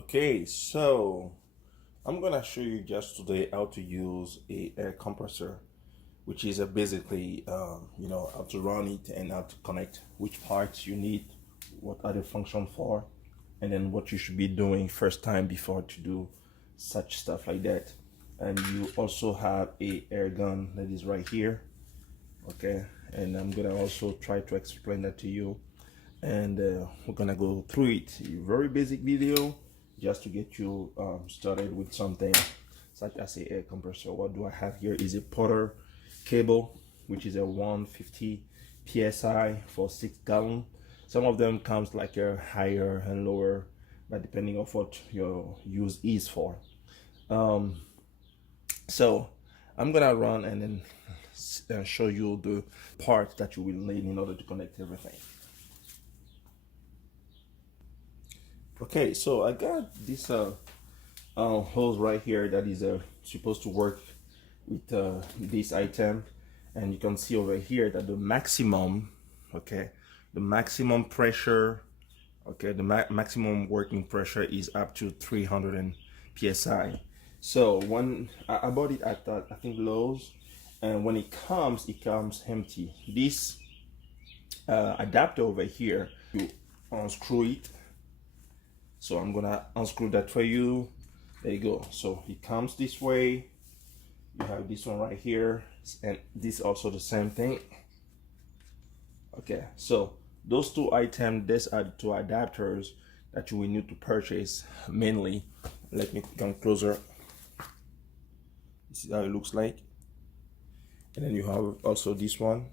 Okay, so I'm gonna show you just today how to use a air compressor, which is basically how to run it and how to connect, which parts you need, what are the function for, and then what you should be doing first time before to do such stuff like that. And you also have a air gun that is right here, okay, and I'm gonna also try to explain that to you, and we're gonna go through it. A very basic video just to get you started with something such as a air compressor. What do I have here is a Porter cable, which is a 150 psi for 6 gallon. Some of them comes like a higher and lower, but depending on what your use is for. So I'm gonna run and then show you the parts that you will need in order to connect everything. Okay, so I got this hose right here that is supposed to work with this item, and you can see over here that the maximum, okay, the maximum pressure, okay, the maximum working pressure is up to 300 psi. So when I bought it at I think Lowe's, and when it comes empty. This adapter over here, you unscrew it. So I'm gonna unscrew that for you. There you go. So it comes this way. You have this one right here, and this also the same thing. Okay, so those two items, these are the two adapters that you will need to purchase mainly. Let me come closer. This is how it looks like. And then you have also this one.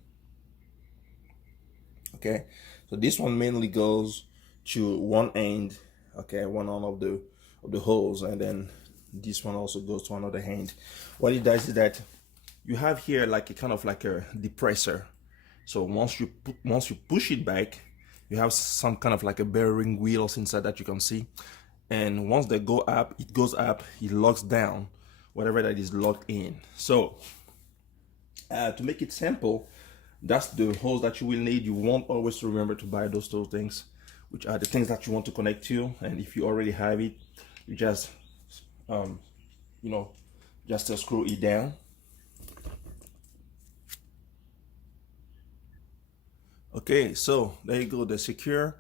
Okay, so this one mainly goes to one end, okay, one end of the hose, and then this one also goes to another end. What it does is that you have here like a kind of like a depressor. So once you push it back, you have some kind of like a bearing wheels inside that you can see, and once they go up, it goes up, it locks down whatever that is locked in. So to make it simple, that's the hose that you will need. You won't always remember to buy those two things, which are the things that you want to connect to. And if you already have it, you just just screw it down. Okay, so there you go, they're secure.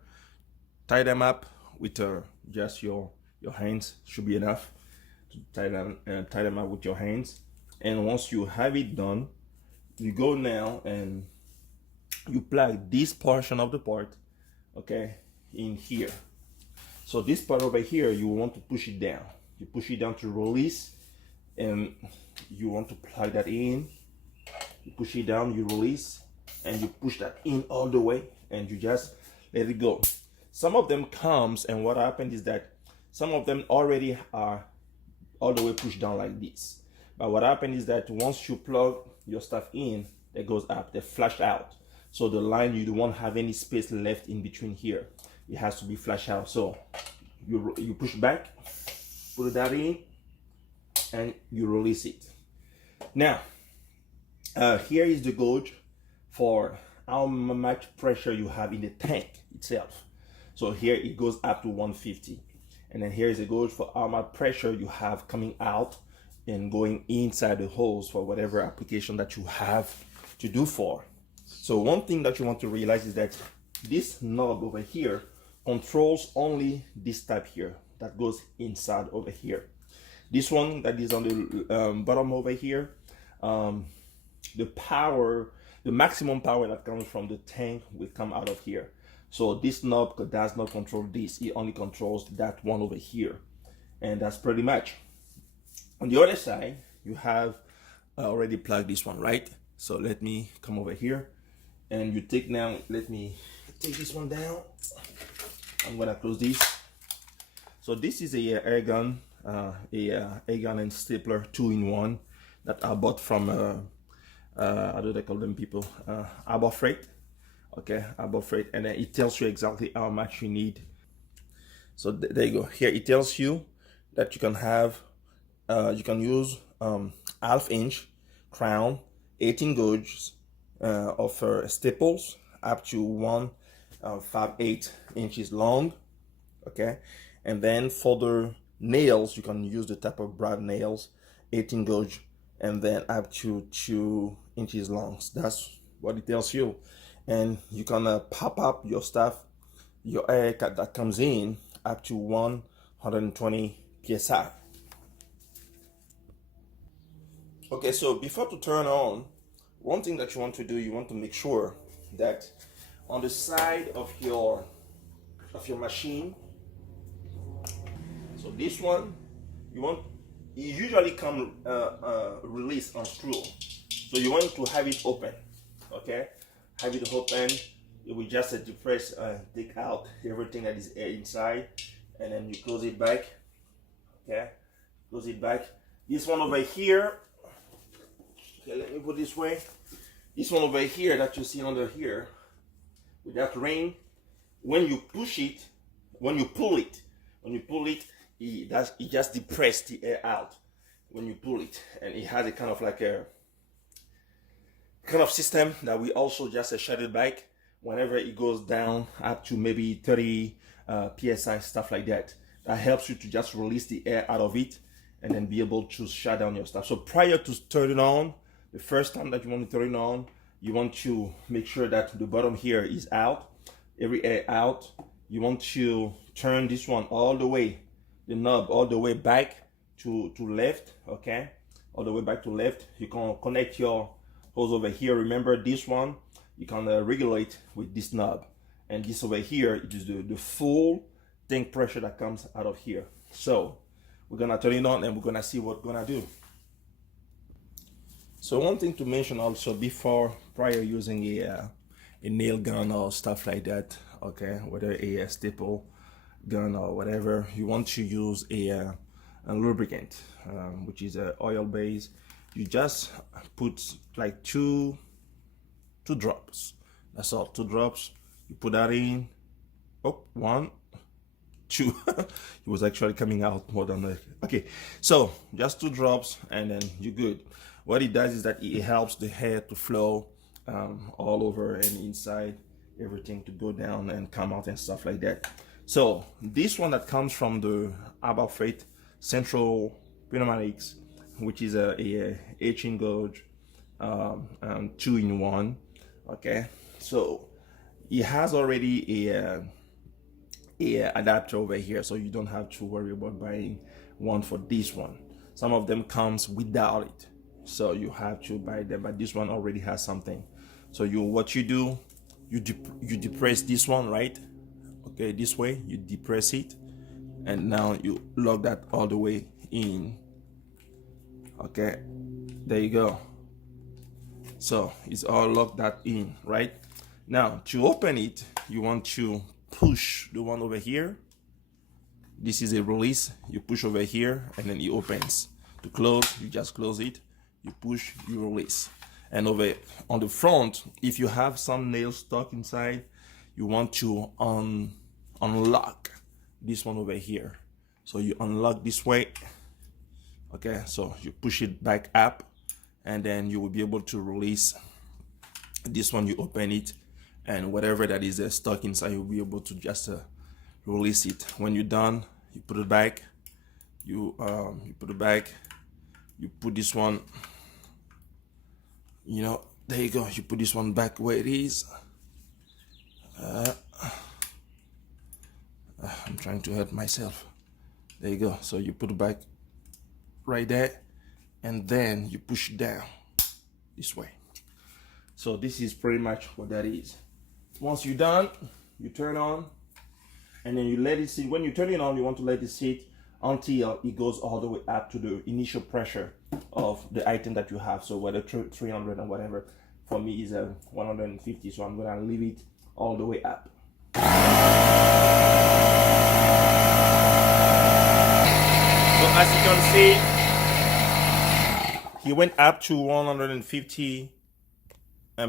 Tie them up with just your hands, should be enough to tie them up with your hands. And once you have it done, you go now and you plug this portion of the part, okay, in here. So this part over here, you want to push it down. You push it down to release, and you want to plug that in. You push it down, you release, and you push that in all the way, and you just let it go. Some of them comes, and what happened is that some of them already are all the way pushed down like this. But what happened is that once you plug your stuff in, that goes up, they flash out. So the line, you don't have any space left in between here. It has to be flashed out. So you push back, put that in, and you release it. Now, here is the gauge for how much pressure you have in the tank itself. So here it goes up to 150. And then here is a gauge for how much pressure you have coming out and going inside the hose for whatever application that you have to do for. So one thing that you want to realize is that this knob over here controls only this type here that goes inside over here. This one that is on the bottom over here, the maximum power that comes from the tank will come out of here. So this knob does not control this, it only controls that one over here. And that's pretty much. On the other side, you have already plugged this one, right? So let me come over here, and you take now, let me take this one down. I'm gonna close this. So this is a air gun, air gun and stapler 2-in-1 that I bought from how do they call them people? Harbor Freight. Okay, Harbor Freight, and then it tells you exactly how much you need. So there you go. Here it tells you that you can have, you can use half-inch crown, 18 gauges of staples up to 1.58 inches long. Okay, And then for the nails, you can use the type of brad nails, 18 gauge, and then up to 2 inches long. That's what it tells you. And you can pop up your stuff, your air that comes in up to 120 psi. Okay, so before to turn on, one thing that you want to do, you want to make sure that on the side of your machine, so this one, it usually come release on screw, so you want to have it open. Okay, have it open. It will just depress, take out everything that is inside, and then you close it back. Okay, close it back. This one over here, okay, let me put this way. This one over here that you see under here with that ring, when you push it, when you pull it, it just depresses the air out when you pull it, and it has a kind of like a kind of system that we also just shut it back whenever it goes down up to maybe 30 psi, stuff like that. That helps you to just release the air out of it and then be able to shut down your stuff. So prior to turning on, the first time that you want to turn it on, you want to make sure that the bottom here is out, every air out. You want to turn this one all the way, the knob all the way back to left, okay? All the way back to left. You can connect your hose over here. Remember this one, you can regulate with this knob. And this over here, it is the full tank pressure that comes out of here. So we're gonna turn it on and we're gonna see what we're gonna do. So one thing to mention also prior using a nail gun or stuff like that, okay, whether a staple gun or whatever, you want to use a lubricant, which is a oil base. You just put like two drops. That's all, 2 drops. You put that in. Oh, 1, 2. It was actually coming out more than that. Okay, so just 2 drops and then you're good. What it does is that it helps the air to flow all over and inside, everything to go down and come out and stuff like that. So this one that comes from the Harbor Freight Central Pneumatics, which is a 18 gauge 2-in-1. Okay, so it has already a adapter over here, so you don't have to worry about buying one for this one. Some of them comes without it, so you have to buy them, but this one already has something. So what you do, you depress this one, right? Okay, this way you depress it, and now you lock that all the way in. Okay, there you go. So it's all locked that in, right? Now to open it, you want to push the one over here. This is a release. You push over here and then it opens. To close, you just close it. You push, you release. And over on the front, if you have some nails stuck inside, you want to unlock this one over here. So you unlock this way. Okay, so you push it back up and then you will be able to release this one. You open it and whatever that is stuck inside, you'll be able to just release it. When you're done, you put it back. You put it back. You put this one, there you go. You put this one back where it is. I'm trying to hurt myself. There you go. So you put it back right there, and then you push it down this way. So this is pretty much what that is. Once you're done, you turn on, and then you let it sit. When you turn it on, you want to let it sit until it goes all the way up to the initial pressure of the item that you have. So whether 300 or whatever, for me is 150. So I'm gonna leave it all the way up. So as you can see, he went up to 150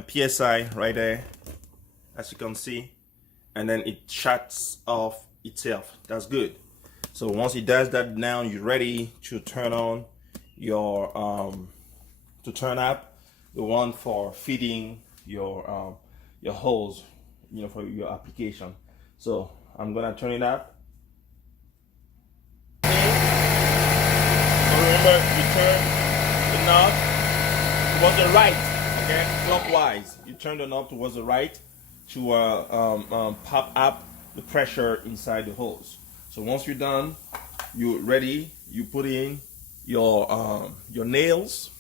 psi right there, as you can see, and then it shuts off itself. That's good. So once it does that, now you're ready to turn on your to turn up the one for feeding your hose, for your application. So I'm gonna turn it up. turn the knob towards the right, okay, clockwise. You turn the knob towards the right to pop up the pressure inside the hose. So once you're done, you're ready. You put in your nails.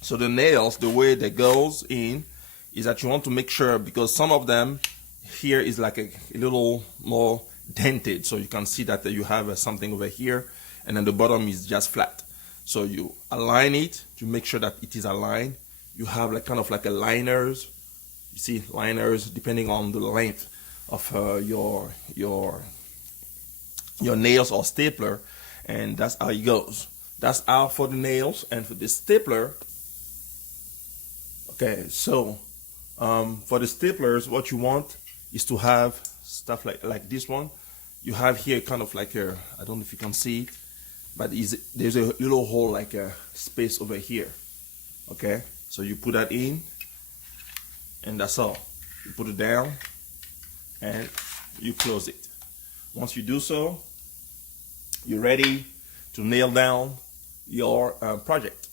So the nails, the way that goes in is that you want to make sure, because some of them here is like a little more dented, so you can see that you have something over here, and then the bottom is just flat. So you align it to make sure that it is aligned. You have like kind of like a liners. You see liners depending on the length of your nails or stapler, and that's how it goes. That's how for the nails. And for the stapler, okay, so for the staplers, what you want is to have stuff like this one. You have here kind of like a, I don't know if you can see it, but there's a little hole, like a space over here. Okay, so you put that in, and that's all. You put it down and you close it. Once you do so, you're ready to nail down your project.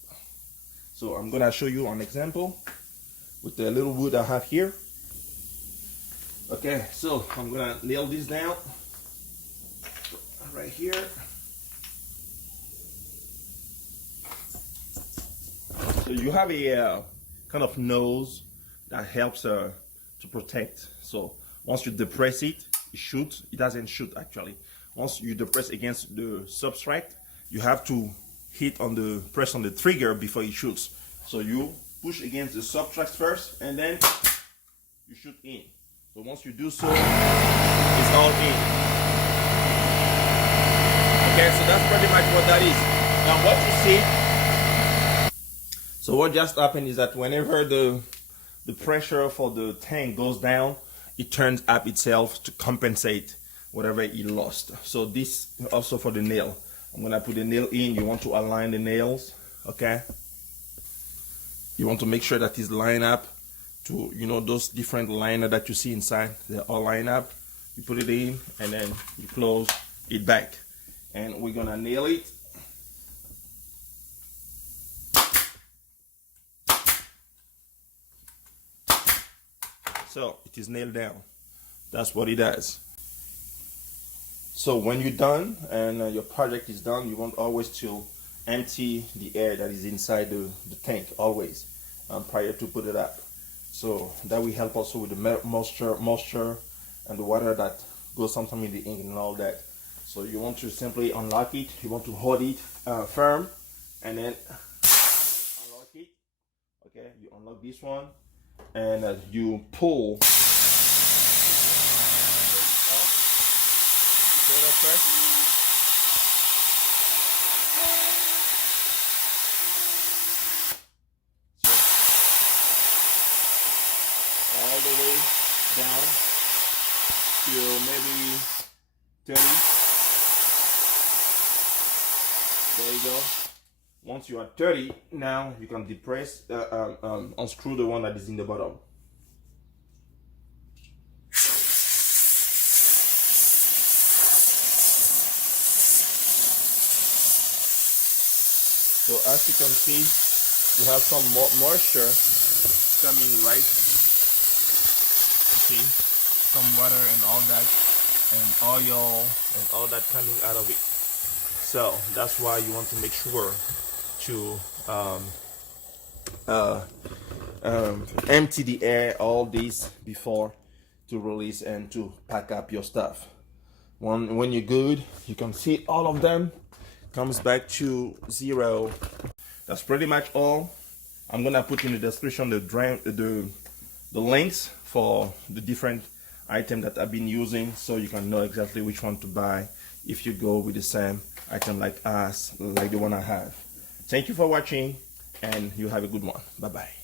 So I'm gonna show you an example with the little wood I have here. Okay, so I'm gonna nail this down right here. So you have a kind of nose that helps to protect. So once you depress it, it shoots. It doesn't shoot actually. Once you depress against the substrate, you have to press on the trigger before it shoots. So you push against the substrate first, and then you shoot in. So once you do so, it's all in. Okay, so that's pretty much what that is. Now what you see, so what just happened is that whenever the pressure for the tank goes down, it turns up itself to compensate whatever it lost. So this also for the nail. I'm gonna put the nail in. You want to align the nails, okay? You want to make sure that it's lined up to, you know, those different liner that you see inside. They're all lined up. You put it in, and then you close it back. And we're gonna nail it. So it is nailed down. That's what it does. So when you're done and your project is done, you want always to empty the air that is inside the tank, always, prior to put it up. So that will help also with the moisture and the water that goes sometimes in the ink and all that. So you want to simply unlock it. You want to hold it firm, and then unlock it. Okay, you unlock this one, and you pull. All the way down to maybe 30. There you go. Once you are 30, now you can depress, unscrew the one that is in the bottom. So as you can see, you have some moisture coming right. You see, some water and all that, and oil and all that coming out of it. So that's why you want to make sure to empty the air, all this, before to release and to pack up your stuff. When you're good, you can see all of them comes back to 0. That's pretty much all. I'm gonna put in the description the links for the different items that I've been using, so you can know exactly which one to buy if you go with the same item like the one I have. Thank you for watching, and you have a good one. Bye bye.